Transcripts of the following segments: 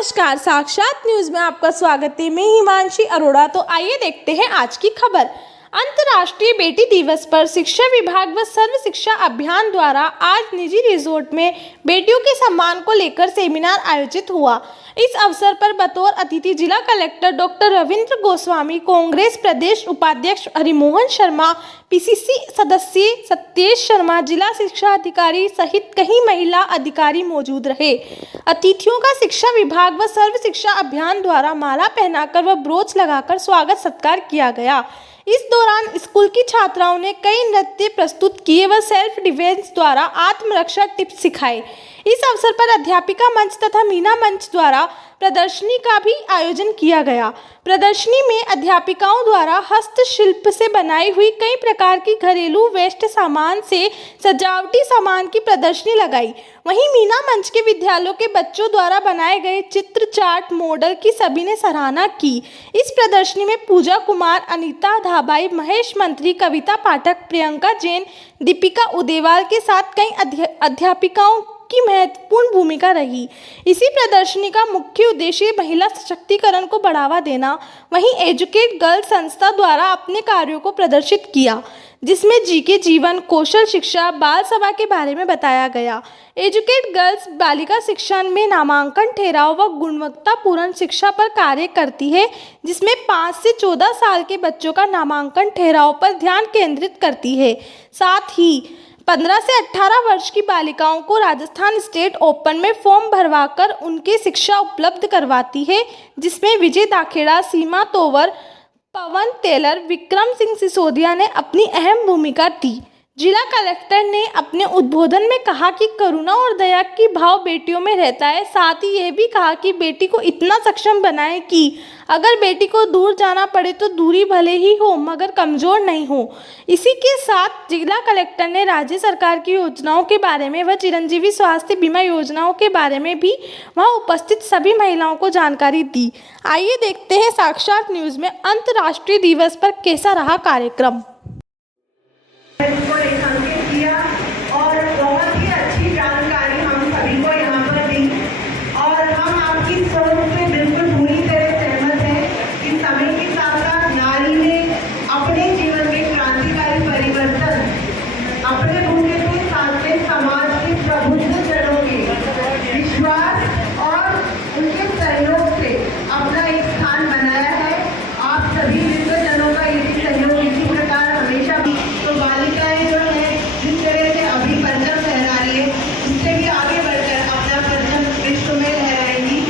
नमस्कार, साक्षात न्यूज में आपका स्वागत है। मैं हिमांशी अरोड़ा। तो आइए देखते हैं आज की खबर। अंतर्राष्ट्रीय बेटी दिवस पर शिक्षा विभाग व सर्व शिक्षा अभियान द्वारा आज निजी रिजॉर्ट में बेटियों के सम्मान को लेकर सेमिनार आयोजित हुआ। इस अवसर पर बतौर अतिथि जिला कलेक्टर डॉक्टर रविंद्र गोस्वामी, कांग्रेस प्रदेश उपाध्यक्ष हरिमोहन शर्मा, पीसीसी सदस्य सत्येश शर्मा, जिला शिक्षा अधिकारी सहित कई महिला अधिकारी मौजूद रहे। अतिथियों का शिक्षा विभाग व सर्व शिक्षा अभियान द्वारा माला पहनाकर व ब्रोच लगाकर स्वागत सत्कार किया गया। इस दौरान स्कूल की छात्राओं ने कई नृत्य प्रस्तुत किए व सेल्फ डिफेंस द्वारा आत्मरक्षा टिप्स सिखाए। इस अवसर पर अध्यापिका मंच तथा मीना मंच द्वारा प्रदर्शनी का भी आयोजन किया गया। प्रदर्शनी में अध्यापिकाओं द्वारा हस्तशिल्प से बनाई हुई कई प्रकार की घरेलू वेस्ट सामान से सजावटी सामान की प्रदर्शनी लगाई। वहीं मीना मंच के विद्यालयों के बच्चों द्वारा बनाए गए चित्र चार्ट मॉडल की सभी ने सराहना की। इस प्रदर्शनी में पूजा कुमार, अनीता धाबाई, महेश मंत्री, कविता पाठक, प्रियंका जैन, दीपिका उदेवाल के साथ कई अध्यापिकाओं की महत्वपूर्ण भूमिका रही। इसी प्रदर्शनी का मुख्य उद्देश्य महिला सशक्तिकरण को बढ़ावा देना। वहीं एजुकेट गर्ल्स संस्था द्वारा अपने कार्यों को प्रदर्शित किया, जिसमें जीके जीवन, कौशल शिक्षा, बाल सभा के बारे में बताया गया। एजुकेट गर्ल्स बालिका शिक्षा में नामांकन ठहराव व गुणवत्तापूर्ण शिक्षा पर कार्य करती है, जिसमें 5 से 14 साल के बच्चों का नामांकन ठहराव पर ध्यान केंद्रित करती है। साथ ही 15 से 18 वर्ष की बालिकाओं को राजस्थान स्टेट ओपन में फॉर्म भरवाकर उनके शिक्षा उपलब्ध करवाती है, जिसमें विजय दाखेड़ा, सीमा तोवर, पवन टेलर, विक्रम सिंह सिसोदिया ने अपनी अहम भूमिका दी। जिला कलेक्टर ने अपने उद्बोधन में कहा कि करुणा और दया की भाव बेटियों में रहता है। साथ ही यह भी कहा कि बेटी को इतना सक्षम बनाएं कि अगर बेटी को दूर जाना पड़े तो दूरी भले ही हो मगर कमज़ोर नहीं हो। इसी के साथ जिला कलेक्टर ने राज्य सरकार की योजनाओं के बारे में व चिरंजीवी स्वास्थ्य बीमा योजनाओं के बारे में भी वहां उपस्थित सभी महिलाओं को जानकारी दी। आइए देखते हैं साक्षात न्यूज़ में अंतर्राष्ट्रीय दिवस पर कैसा रहा कार्यक्रम। और बहुत ही अच्छी जानकारी हम सभी को यहाँ पर दी और हम आपकी सोच से बिल्कुल पूरी तरह सहमत हैं कि समय के साथ साथ नारी ने अपने जीवन में क्रांतिकारी परिवर्तन अपने भूमि के साथ में समाज के प्रबुद्ध जनों के विश्वास और उनके सहयोग से अपना एक स्थान बनाया है। आप सभी जनों का यदि सहयोग इसी प्रकार हमेशा तो बालिकाएं जो है जिस तरह से अभी परचम लहरा रही है उससे भी आगे बढ़कर अपना परचम विश्व में लहराएंगी,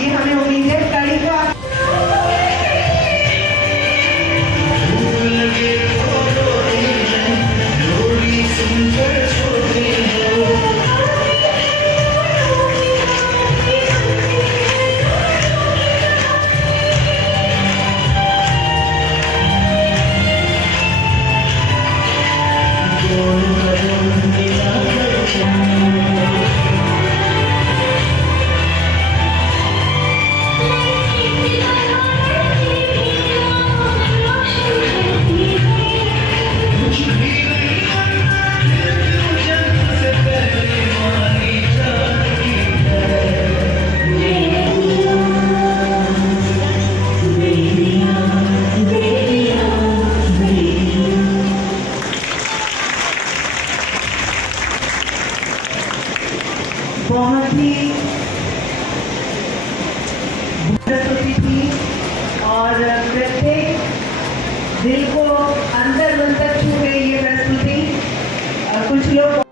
ये हमें उम्मीद है। कड़ी को बहुत ही प्रस्तुति थी और प्रत्येक दिल को अंदर मन तक छू गई ये प्रस्तुति। कुछ लोग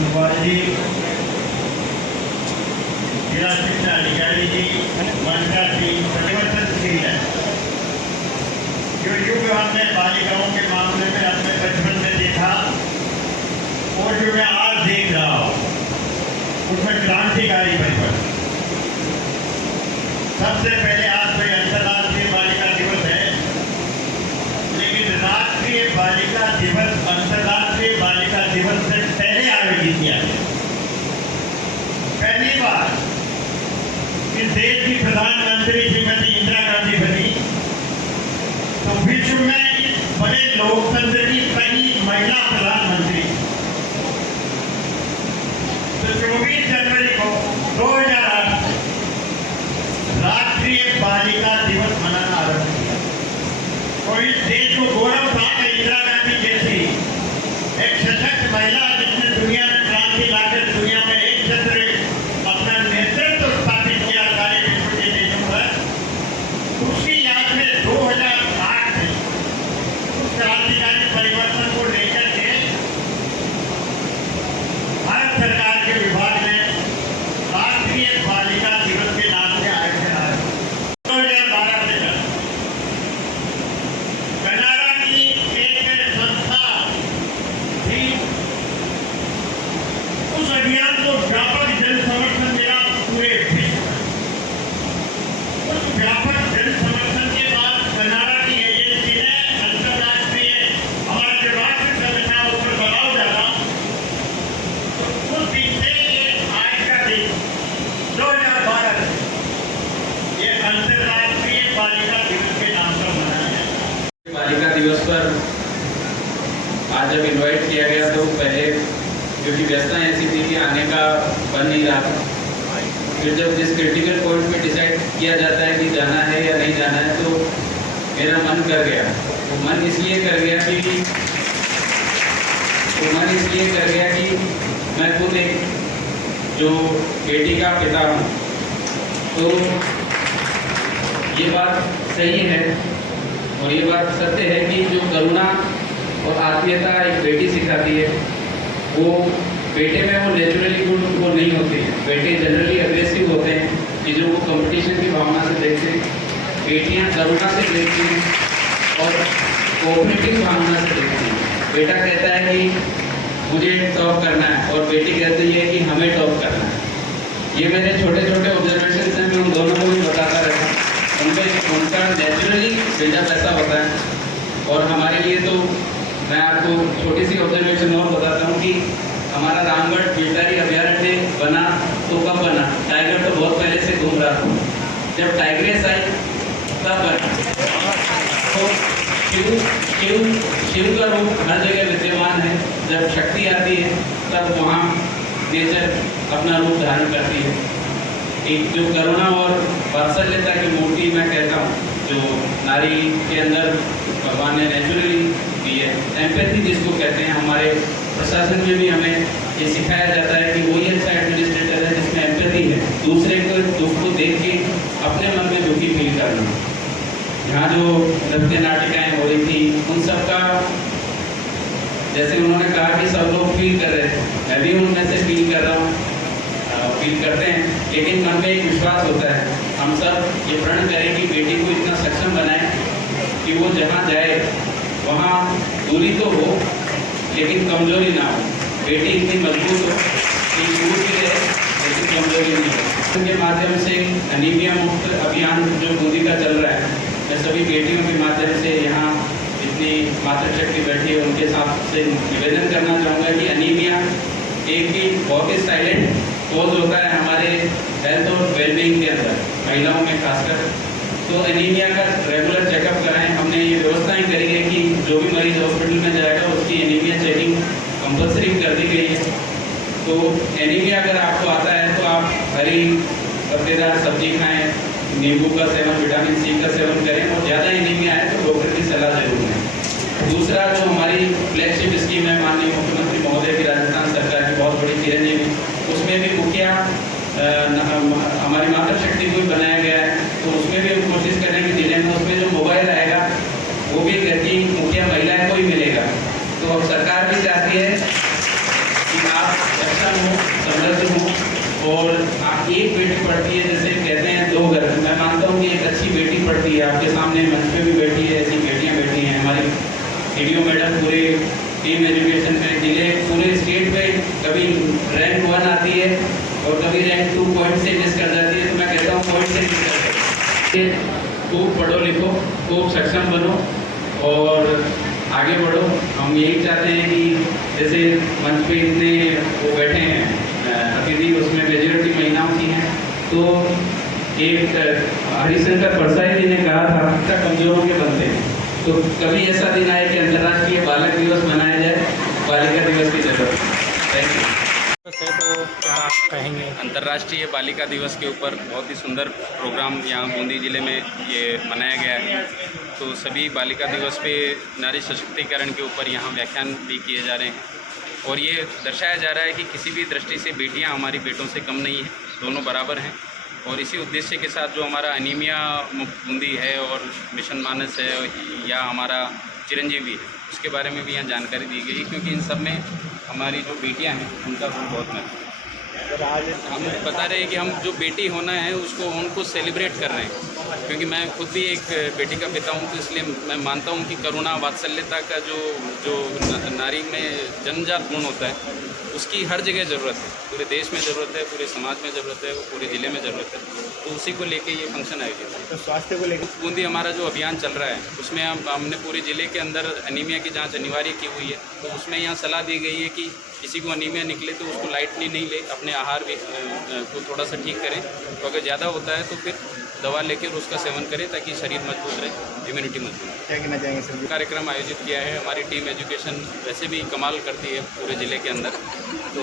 कुमार जी, जिला शिक्षा अधिकारी जी, मंडा टीम परिवर्तनशील है। जो युग हमने बालिकाओं के मामले में अपने बचपन में देखा और जो मैं आज देख रहा हूँ उसमें क्रांतिकारी परिवर्तन। सबसे पहले आज कोई अंतर्राष्ट्रीय बालिका दिवस है, लेकिन राष्ट्रीय बालिका दिवस अंतर्राष्ट्रीय बालिका दिवस से पहले आयोजित किया गया। पहली बार इस देश की प्रधानमंत्री श्रीमती इंदिरा गांधी बनी तो विश्व में इस बड़े लोकतंत्र की पहली महिला प्रधानमंत्री। तो 24 जनवरी को 2008 राष्ट्रीय बालिका दिवस मनाना आरंभ किया। और इस देश को गौरव था कि इंदिरा गांधी जैसी एक सशक्त महिला जिसने दुनिया में क्रांति लाकर दुनिया में एक छत्र अपना नेतृत्व स्थापित किया सारे विश्व के देशों पर, उसकी याद में 2008 में उस क्रांतिकारी परिवर्तन को लेकर के भारत सरकार के विभाग ने राष्ट्रीय बालिका दिवस के नाम से आयोजन आया 2012 से चला। कनाडा की एक संस्था थी, उस अभियान को व्यापक जन समर्थन मिला पूरे विश्व में। उस व्यापक जन समर्थन के बाद कनाडा की एजेंसी ने अंतर्राष्ट्रीय हमारे जो राष्ट्र संगठन ऊपर दबाव डाला। तो उस दिन से ये आज का दिन 2012 ये अंतर्राष्ट्रीय बालिका दिवस के नाम पर मनाया है। बालिका दिवस पर आज जब इनवाइट किया गया तो पहले क्योंकि व्यवस्था ऐसी थी कि आने का बन नहीं रहा था। फिर जब जिस क्रिटिकल पॉइंट पे डिसाइड किया जाता है कि जाना है या नहीं जाना है तो मेरा मन कर गया। वो मन इसलिए कर गया कि मैं खुद एक जो बेटी का पिता हूँ, तो ये बात सही है और ये बात सत्य है कि जो करुणा और आत्मीयता एक बेटी सिखाती है वो बेटे में वो नेचुरली गुण वो नहीं होते हैं। बेटे जनरली अग्रेसिव होते हैं, चीज़ों को कंपटीशन की भावना से देखते हैं। बेटियां करुणा से देखती हैं और कोऑपरेटिव भावना से देखती हैं। बेटा कहता है कि मुझे टॉप करना है और बेटी कहती है कि हमें टॉप करना है। ये मेरे छोटे छोटे ऑब्जर्वेशन हैं, मैं उन दोनों को भी बताता रहता हूँ। उनका नेचुरली बिल्डअप ऐसा होता है। और हमारे लिए तो मैं आपको छोटी सी ऑब्जर्वेशन और बताता हूँ कि हमारा रामगढ़ गिरधारी अभयारण्य बना तो कब बना? टाइगर तो बहुत पहले से घूम रहा था, जब टाइग्रेस आई तब बना। तो शिव का रूप हर जगह विद्यमान है। जब शक्ति आती है तब वहाँ नेचर अपना रूप धारण करती है। एक जो करुणा और वात्सल्यता की मूर्ति मैं कहता हूँ, जो नारी के अंदर भगवान ने नेचुरली दी है, एम्पैथी जिसको कहते हैं। हमारे प्रशासन में भी हमें ये सिखाया जाता है कि वही अच्छा एडमिनिस्ट्रेटर है जिसमें एम्पैथी है, दूसरे को दुख को देख के अपने मन में दुखी फील करना। यहाँ जो नृत्य नाटिकाएँ हो रही थी उन सब का, जैसे उन्होंने कहा कि सब लोग फील कर रहे थे, मैं भी उनमें से फील कर रहा हूँ, फील करते हैं। लेकिन मन में एक विश्वास होता है, हम सब ये प्रण करें कि बेटी को इतना सक्षम बनाएं कि वो जहाँ जाए वहाँ दूरी तो हो लेकिन कमजोरी ना हो। बेटी इतनी मजबूत हो कि दूर भी रहे लेकिन कमजोरी नहीं हो। उनके माध्यम से अनीमिया मुक्त अभियान जो मोदी का चल रहा है, मैं सभी बेटियों के माध्यम से यहाँ जितनी मातृशक्ति बैठी है उनके साथ से निवेदन करना चाहूँगा कि अनीमिया एक भी बहुत ही साइलेंट कॉज होता है हमारे हेल्थ और वेलबींग के अंदर, महिलाओं में खासकर। तो एनीमिया का रेगुलर चेकअप कराएं। हमने ये व्यवस्थाएं करी है कि जो भी मरीज हॉस्पिटल में जाएगा उसकी एनीमिया चेकिंग कंपलसरी कर दी गई है। तो एनीमिया अगर आपको आता है तो आप हरी पत्तेदार सब्जी खाएं, नींबू का सेवन, विटामिन सी का सेवन करें और ज़्यादा एनीमिया है तो डॉक्टर की सलाह जरूर लें। दूसरा जो हमारी फ्लैगशिप स्कीम है माननीय मुख्यमंत्री महोदय की, राजस्थान सरकार की बहुत बड़ी चिरंजीवी, उसमें भी मुखिया हमारी मातृशक्ति को बनाया गया है। तो उसमें भी हम कोशिश करें कि जिले में उसमें जो मोबाइल आएगा वो भी घर की मुखिया महिलाएं को ही मिलेगा। तो अब सरकार भी चाहती है कि आप सक्षम हो, समृद्ध हो। और एक बेटी पढ़ती है, जैसे कहते हैं दो घर। मैं मानता हूँ कि एक अच्छी बेटी पढ़ती है। आपके सामने मंच पे भी बैठी है, ऐसी बेटियाँ बैठी हैं। हमारी सीडीओ मैडम पूरे टीम एजुकेशन में जिले पूरे स्टेट में कभी रैंक 1 आती है और कभी रैंक 2 पॉइंट से मिस कर जाती है। तो मैं कहता हूँ पॉइंट से मिस कर जाती है। खूब पढ़ो लिखो, खूब सक्षम बनो और आगे बढ़ो। हम यही चाहते हैं कि जैसे मंच पे इतने वो बैठे हैं अतिथि, उसमें मेजॉरिटी महिलाओं की हैं। तो एक हरिशंकर परसाई जी ने कहा था कमजोरों के बनते हैं। तो कभी ऐसा दिन आए कि अंतर्राष्ट्रीय बालक दिवस मनाया जाए, बालिका दिवस की जरूरत है। Thank you. तो क्या कहेंगे? अंतर्राष्ट्रीय बालिका दिवस के ऊपर बहुत ही सुंदर प्रोग्राम यहाँ बूंदी ज़िले में ये मनाया गया है। तो सभी बालिका दिवस पे नारी सशक्तिकरण के ऊपर यहाँ व्याख्यान भी किए जा रहे हैं और ये दर्शाया जा रहा है कि किसी भी दृष्टि से बेटियाँ हमारी बेटों से कम नहीं हैं, दोनों बराबर हैं। और इसी उद्देश्य के साथ जो हमारा अनीमिया मुक्त बूंदी है और मिशन मानस है या हमारा चिरंजीवी है, उसके बारे में भी यहाँ जानकारी दी गई, क्योंकि इन सब में हमारी जो बेटियां हैं उनका रोल बहुत महत्व है। आज हम बता रहे हैं कि हम जो बेटी होना है उसको उनको सेलिब्रेट कर रहे हैं, क्योंकि मैं खुद भी एक बेटी का पिता हूँ। तो इसलिए मैं मानता हूँ कि करुणा वात्सल्यता का जो नारी में जन्मजात गुण होता है उसकी हर जगह ज़रूरत है। पूरे देश में ज़रूरत है, पूरे समाज में ज़रूरत है, पूरे ज़िले में ज़रूरत है। तो उसी को लेके ये फंक्शन आयोजित है। तो स्वास्थ्य को लेकर बूंदी हमारा जो अभियान चल रहा है उसमें हमने पूरे ज़िले के अंदर अनीमिया की जांच अनिवार्य की हुई है। तो उसमें यहाँ सलाह दी गई है कि किसी को अनीमिया निकले तो उसको लाइटली नहीं ले, अपने आहार भी को थोड़ा सा ठीक करें। तो अगर ज़्यादा होता है तो फिर दवा लेकर उसका सेवन करें ताकि शरीर मजबूत रहे, इम्यूनिटी मजबूत रहे। क्या कहना चाहेंगे सर? कार्यक्रम आयोजित किया है। हमारी टीम एजुकेशन वैसे भी कमाल करती है पूरे ज़िले के अंदर। तो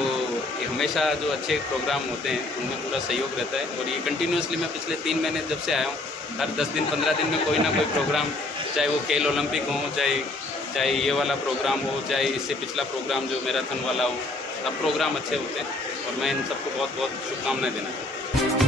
ये हमेशा जो अच्छे प्रोग्राम होते हैं उनमें पूरा सहयोग रहता है और ये कंटिन्यूसली मैं पिछले 3 महीने जब से आया हूँ, हर 10 दिन 15 दिन में कोई ना कोई प्रोग्राम, चाहे वो खेल ओलंपिक हो, चाहे ये वाला प्रोग्राम हो, चाहे इससे पिछला प्रोग्राम जो मैराथन वाला हो, सब प्रोग्राम अच्छे होते हैं और मैं इन सबको बहुत बहुत शुभकामनाएं देना चाहता हूँ।